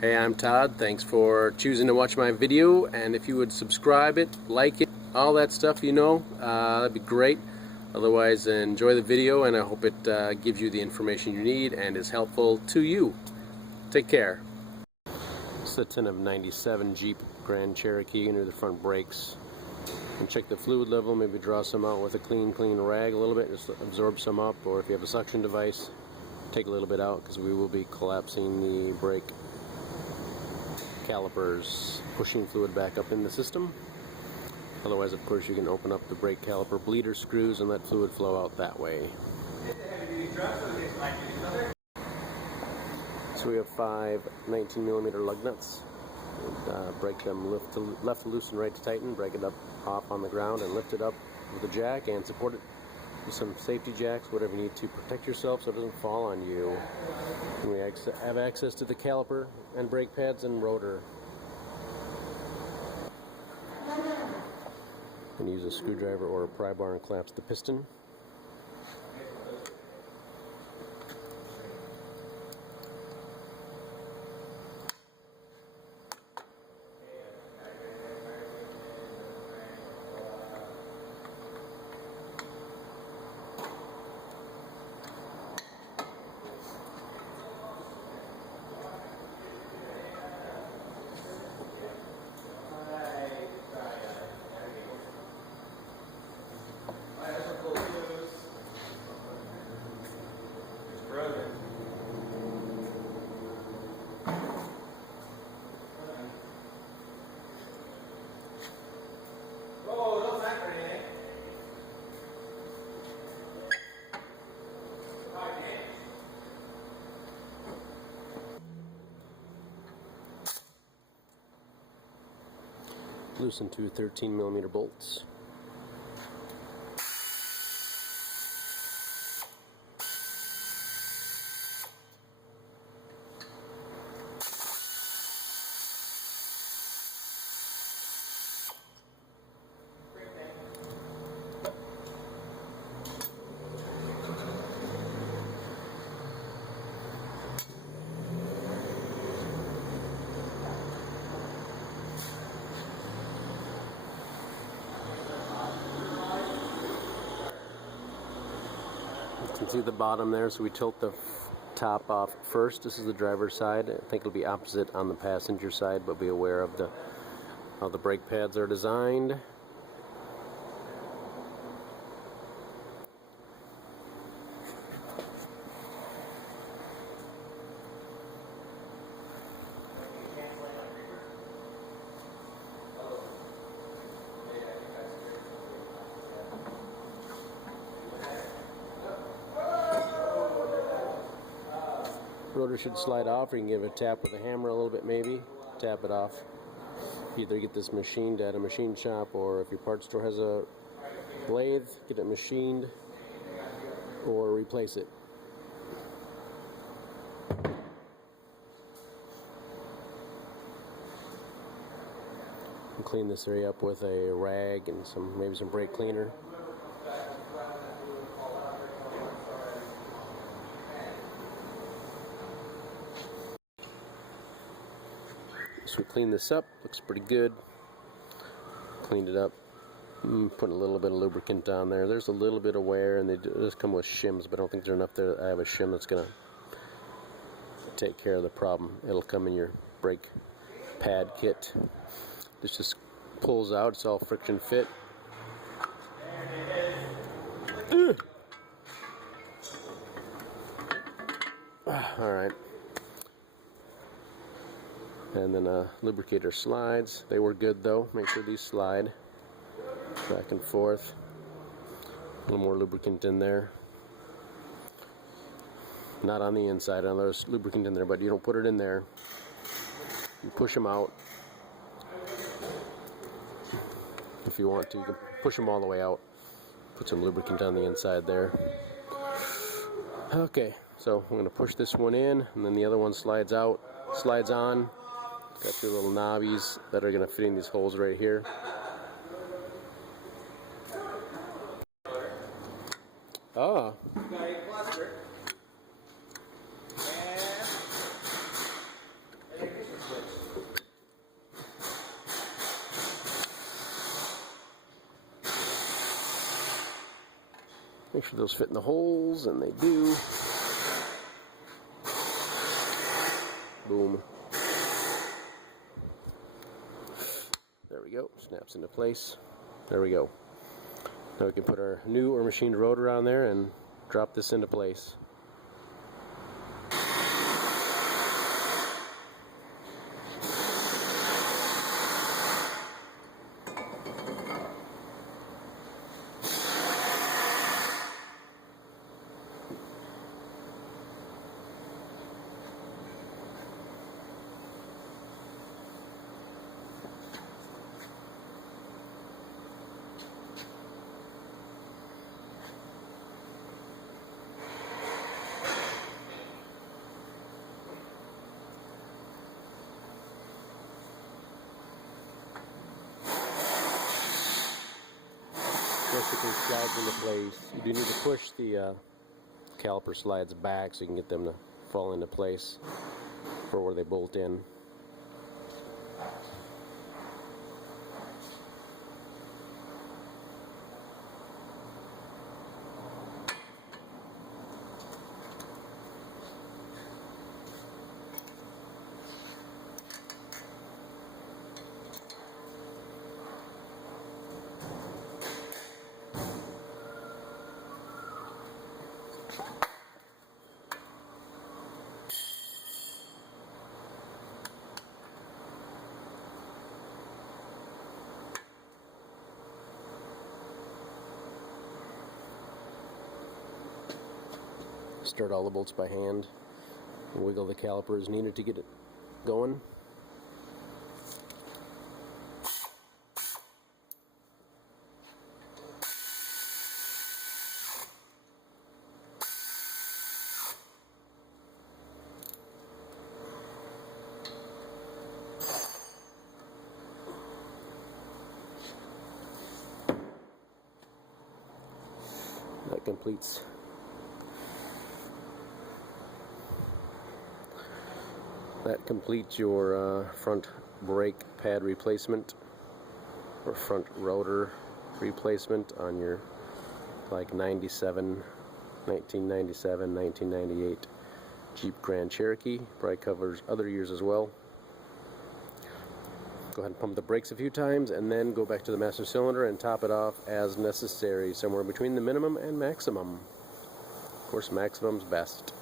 Hey, I'm Todd. Thanks for choosing to watch my video, and if you would subscribe it, like it, all that stuff, that'd be great. Otherwise, enjoy the video, and I hope it gives you the information you need and is helpful to you. Take care. This is a 10 of 97 Jeep Grand Cherokee under the front brakes. And check the fluid level, maybe draw some out with a clean rag a little bit, just absorb some up, or if you have a suction device, take a little bit out, because we will be collapsing the brake calipers, pushing fluid back up in the system. Otherwise, of course, you can open up the brake caliper bleeder screws and let fluid flow out that way. So we have 5 19mm lug nuts. Break them left to loosen, right to tighten. Break it up off on the ground and lift it up with a jack and support it with some safety jacks, whatever you need to protect yourself so it doesn't fall on you. And we have access to the caliper and brake pads and rotor. And use a screwdriver or a pry bar and collapse the piston. Loosen 2 13mm bolts. You can see the bottom there, so we tilt the top off first. This is the driver's side. I think it'll be opposite on the passenger side, but be aware of how the brake pads are designed. Rotor should slide off, or you can give it a tap with a hammer a little bit, maybe tap it off. Either get this machined at a machine shop, or if your parts store has a lathe, get it machined or replace it. And clean this area up with a rag and maybe some brake cleaner. So we clean this up, looks pretty good. Cleaned it up, putting a little bit of lubricant down there. There's a little bit of wear, and they just come with shims, but I don't think there's enough there. I have a shim that's going to take care of the problem. It'll come in your brake pad kit. This just pulls out, it's all friction fit. Alright. And then lubricator slides. They were good though. Make sure these slide back and forth. A little more lubricant in there. Not on the inside. I know there's lubricant in there, but you don't put it in there. You push them out. If you want to, you can push them all the way out. Put some lubricant on the inside there. Okay, so I'm going to push this one in, and then the other one slides out, slides on. Got your little knobbies that are going to fit in these holes right here. Ah. Make sure those fit in the holes, and they do. Boom. There we go. Snaps into place. There we go. Now we can put our new or machined rotor on there and drop this into place. Basically slides into place. You do need to push the caliper slides back so you can get them to fall into place for where they bolt in. Start all the bolts by hand. Wiggle the caliper as needed to get it going. That completes your front brake pad replacement or front rotor replacement on your like 1997, 1998 Jeep Grand Cherokee. Probably covers other years as well. Go ahead and pump the brakes a few times and then go back to the master cylinder and top it off as necessary, somewhere between the minimum and maximum. Of course, maximum's best.